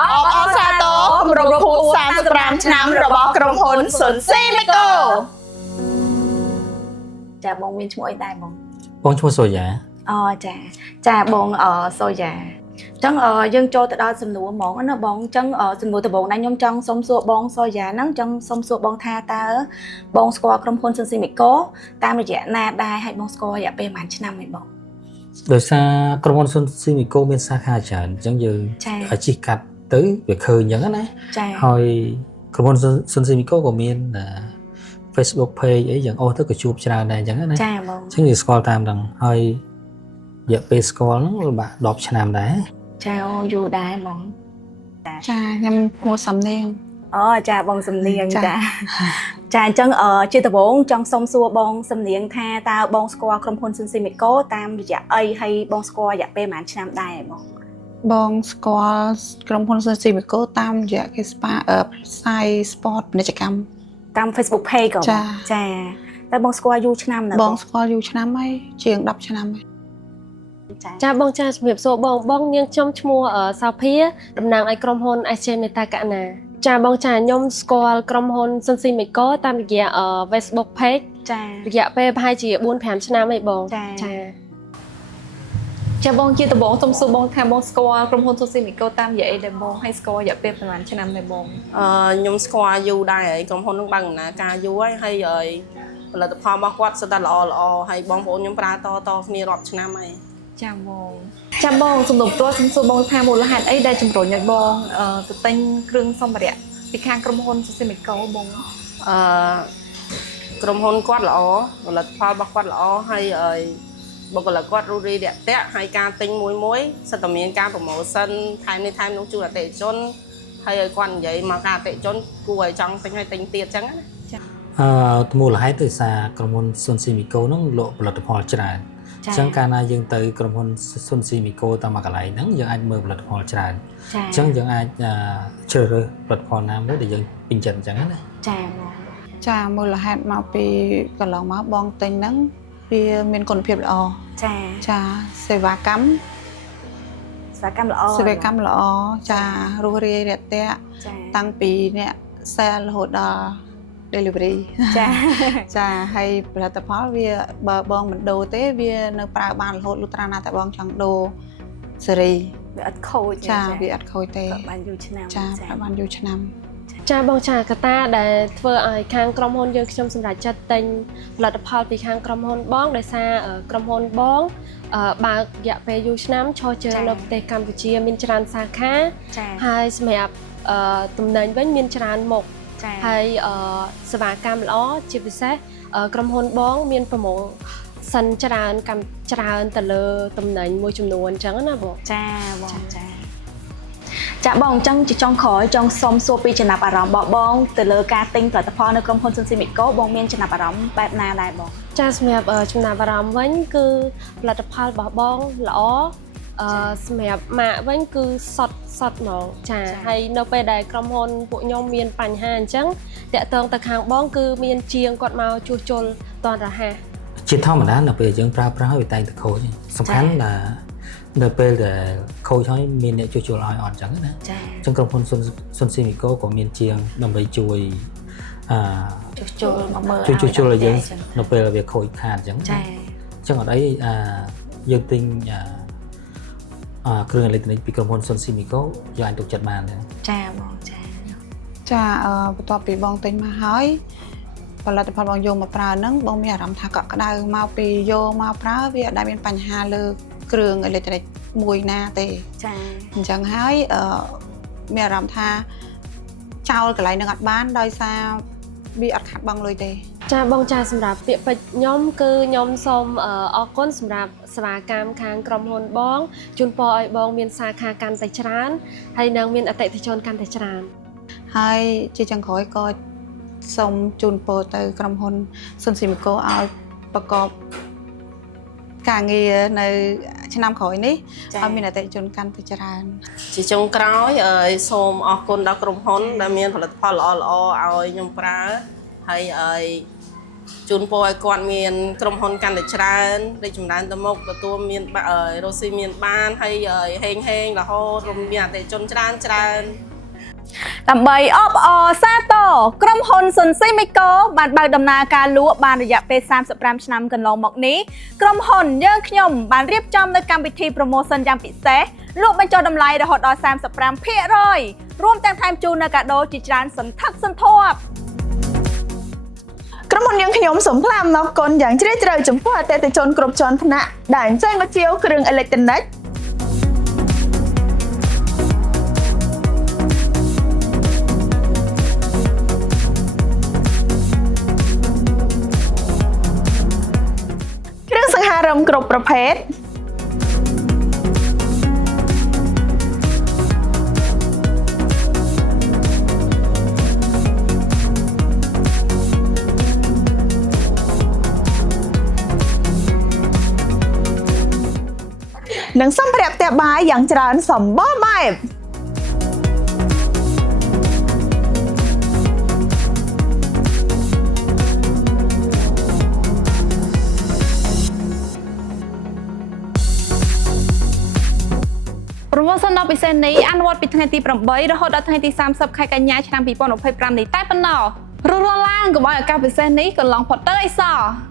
អសាទរគម្រប់ខួប35ឆ្នាំរបស់ក្រុមហ៊ុនស៊ុនស៊ីមីកូចាបងមានឈ្មោះអីដែរបងឈ្មោះសូយ៉ា ចាបងសូយ៉ាអញ្ចឹងយើងចូលទៅដល់សំណួរហ្មងណាបងអញ្ចឹងសំណួរដំបូងណាខ្ញុំចង់សុំសួរបងសូយ៉ាហ្នឹងចង់សុំសួរបងថាតើបងស្គាល់ក្រុមហ៊ុនស៊ុនស៊ីមីកូតាមរយៈណាដែរហើយបងស្គាល់រយៈពេលប្រហែលឆ្នាំហើយបងដោយសារក្រុមហ៊ុនស៊ុនស៊ីមីកូមានសាខាច្រើនអញ្ចឹងយើងជិះកាត់ទៅវាឃើញអញ្ចឹងណាហើយក្រុមហ៊ុនស៊ុនស៊ីមីកូក៏មាន Facebook page អីយ៉ាងអស់ទៅក៏ជួបច្រើនដែរអញ្ចឹងណាចាបងអញ្ចឹងយើងស្គាល់តាមហ្នឹងហើយរយៈពេលស្គាល់ហ្នឹងវា10ឆ្នាំដែរចាយូរដែរហ្មងចាខ្ញុំឈ្មោះសំនៀងចាបងសំនៀងចាអញ្ចឹងជាដំបូងចង់សុំសួរបងសំនៀងថាតើបងស្គាល់ក្រុមហ៊ុនស៊ុនស៊ីមីកូតាមរយៈអីហើយបងស្គាល់រយៈពេលប្រហែលឆ្នាំដែរបងស្គាល់ក្រុមហ៊ុនស៊ុនស៊ីមីកូតាមរយៈគេផ្សាយ sport ពាណិជ្ជកម្មតាម Facebook page ក៏ចាតែបងស្គាល់យូរឆ្នាំណាបងស្គាល់យូរឆ្នាំហើយជាង10ឆ្នាំហើយចាបងចាជំរាបសួរបងនាងខ្ញុំឈ្មោះសោភាតំណាងឲ្យក្រុមហ៊ុន SJ មេតាកណាចាបងចាខ្ញុំស្គាល់ក្រុមហ៊ុនស៊ុនស៊ីមីកូតាមរយៈ Facebook page ចារយៈពេលប្រហែលជា 4-5 ឆ្នាំហើយបងចាបងជាដំបូងសូមសួរបងថាបងស្គាល់ក្រុមហ៊ុនស៊ុនស៊ីមីកូតាមរយៈអីដែរបងហើយស្គាល់រយៈពេលប្រហែលឆ្នាំដែរបងខ្ញុំស្គាល់យូរដែរហើយក្រុមហ៊ុននឹងបើកដំណើរការយូរហើយផលិតផលរបស់គាត់សុទ្ធតែល្អហើយបងប្អូនខ្ញុំប្រើតគ្នារាប់ឆ្នាំហើយចាបងសំណួរផ្ទាល់សូមសួរបងថាមូលហេតុអីដែលជំរុញឲ្យបងទៅទិញគ្រឿងសម្ភារៈពីខាងក្រុមហ៊ុនស៊ុនស៊ីមីកូបងក្រុមហ៊ុនគាត់ល្អផលិតផលរបស់គាត់ល្អហើយបុគ្គលិកគាត់រូបរាយរាក់ទាក់ហើយការទិញមួយសិតតែមានការប្រម៉ូសិនថែមនេះថែមនោះជូនអតិថិជនហើយឲ្យគាត់និយាយមកការអតិថិជនគួរឲ្យចង់ទិញឲ្យទិញទៀតអញ្ចឹងណាមូលហេតុដោយសារក្រុមហ៊ុនស៊ុនស៊ីមីកូហ្នឹងលក់ផលិតផលច្រើនអញ្ចឹងកាលណាយើងទៅក្រុមហ៊ុនស៊ុនស៊ីមីកូតាមមួយកន្លែងហ្នឹងយើងអាចមើលផលិតផលច្រើនអញ្ចឹងយើងអាចជ្រើសរើសផលិតផលណាមួយដែលយើងពេញចិត្តអញ្ចឹងណាចាមូលហេតុមកពីកន្លងមកបងទិញហ្នឹងវាមានគុណភាពល្អចាសេវាកម្មល្អចារស់រាយរាក់ទាក់តាំងពីអ្នកsale រហូតដល់ delivery ចាហើយផលិតផលវាបើបងមិនដូរទេវានៅប្រើបានរហូតលុះត្រាណាតែបងចង់ដូរសេរីវាអត់ខូចចាវាអត់ខូចទេបានយូរឆ្នាំចាបានយូរឆ្នាំចាបងចាកតាដែលធ្វើឲ្យខាងក្រុមហ៊ុនយើងខ្ញុំសម្រាប់ចាត់ទិញផលិតផលពីខាងក្រុមហ៊ុនបងដោយសារក្រុមហ៊ុនបងបើករយៈពេលយូរឆ្នាំឈរជើងនៅប្រទេសកម្ពុជាមានច្រើនសាខាហើយសម្រាប់ទំនិញវិញមានច្រើនមុខហើយសេវាកម្មល្អជាពិសេសក្រុមហ៊ុនបងមានប្រម៉ូសិនច្រើនទៅលើទំនិញមួយចំនួនអញ្ចឹងណាបងចាបងចាបងអញ្ចឹងជាចុងក្រោយចង់សុំសួរពីចំណាប់អារម្មណ៍របស់បងទៅលើការទិញផលិតផលនៅក្រុមហ៊ុនស៊ុនស៊ីមីកូបងមានចំណាប់អារម្មណ៍បែបណាដែរបងចាសម្រាប់ចំណាប់អារម្មណ៍វិញគឺផលិតផលរបស់បងល្អសម្រាប់ម៉ាកវិញគឺសុទ្ធហ្មងចាហើយនៅពេលដែលក្រុមហ៊ុនពួកខ្ញុំមានបញ្ហាអញ្ចឹងតាក់ទងទៅខាងបងគឺមានជាងគាត់មកជួសជុលតាន់រហ័សជាធម្មតានៅពេលយើងប្រើប្រាស់ហើយវាតែងតែខូចសំខាន់làនៅពេលដែលខូចហើយមានអ្នកជួសជុលឲ្យអត់អញ្ចឹងណាអញ្ចឹងក្រុមហ៊ុនស៊ុនស៊ីមីកូក៏មានជាងដើម្បីជួយជួសជុលមកមើលជួសជុលឲ្យយើងនៅពេលវាខូចខាតអញ្ចឹងអញ្ចឹងអត់អីយើងទិញគ្រឿងអេឡិចត្រូនិកពីក្រុមហ៊ុនស៊ុនស៊ីមីកូយើងអាចទុកចិត្តបានដែរចាបងចាបន្ទាប់ពីបងទិញមកហើយផលិតផលបងយកមកប្រើហ្នឹងបងមានអារម្មណ៍ថាកក់ក្ដៅមកពីយកមកប្រើវាអត់ដែលមានបញ្ហាលើគ្រឿងអេឡិចត្រូនិកមួយណាទេចាអញ្ចឹងហើយមានអារម្មណ៍ថាចោលកន្លែងនឹងអត់បានដោយសារវាអត់ខាត់បងលុយទេចាបងចាសម្រាប់ពាក្យពេចន៍ខ្ញុំគឺខ្ញុំសូមអរគុណសម្រាប់សេវាកម្មខាងក្រុមហ៊ុនបងជូនពរឲ្យបងមានសាខាកាន់តែច្រើនហើយនឹងមានអតិថិជនកាន់តែច្រើនហើយជាចុងក្រោយក៏សូមជូនពរទៅក្រុមហ៊ុនស៊ុនស៊ីមីកូឲ្យប្រកបការងារនៅឆ្នាំក្រោយនេះឲ្យមានអតិថិជនកាន់តែច្រើនជាចុងក្រោយសូមអរគុណដល់ក្រុមហ៊ុនដែលមានផលិតផលល្អៗឲ្យខ្ញុំប្រើហើយ ជូនពរឲ្យគាត់មានក្រុមហ៊ុនកាន់តែច្រើនរីកចម្រើនទៅមុខទទួលមានរស់ស៊ីមានបានហើយហេងរហូតមានអតិថិជនច្រើន ដើម្បីអបអរសាទរក្រុមហ៊ុនស៊ុនស៊ីមីកូបានបើកដំណើរការលក់បានរយៈពេល35ឆ្នាំកន្លងមកនេះក្រុមហ៊ុនយើងខ្ញុំបានរៀបចំនៅកម្មវិធី promotion យ៉ាងពិសេសលក់បញ្ចុះតម្លៃរហូតដល់ 35% រួមទាំងថែមជូននៅកាដូជាច្រើនសន្ធឹកសន្ធាប់ ក្រុមហ៊ុនយើងខ្ញុំសូមថ្លែងអំណរគុណយ៉ាងជ្រាលជ្រៅចំពោះអតិថិជនគ្រប់ជាន់ថ្នាក់ដែលអញ្ជើញមកជាវគ្រឿងអេឡិចត្រូនិកគ្រឿងសង្ហារឹមគ្រប់ប្រភេទ និងសម្ភារៈផ្ទះបាយយ៉ាងច្រើនសម្បូរបែប promotion ដ៏ពិសេសនេះអនុវត្តពីថ្ងៃទី 8 រហូតដល់ថ្ងៃទី 30 ខែកញ្ញាឆ្នាំ 2025 នេះតែប៉ុណ្ណោះរស់ឡើងកុំឲ្យឱកាសពិសេសនេះកន្លងផុតទៅអីសោះ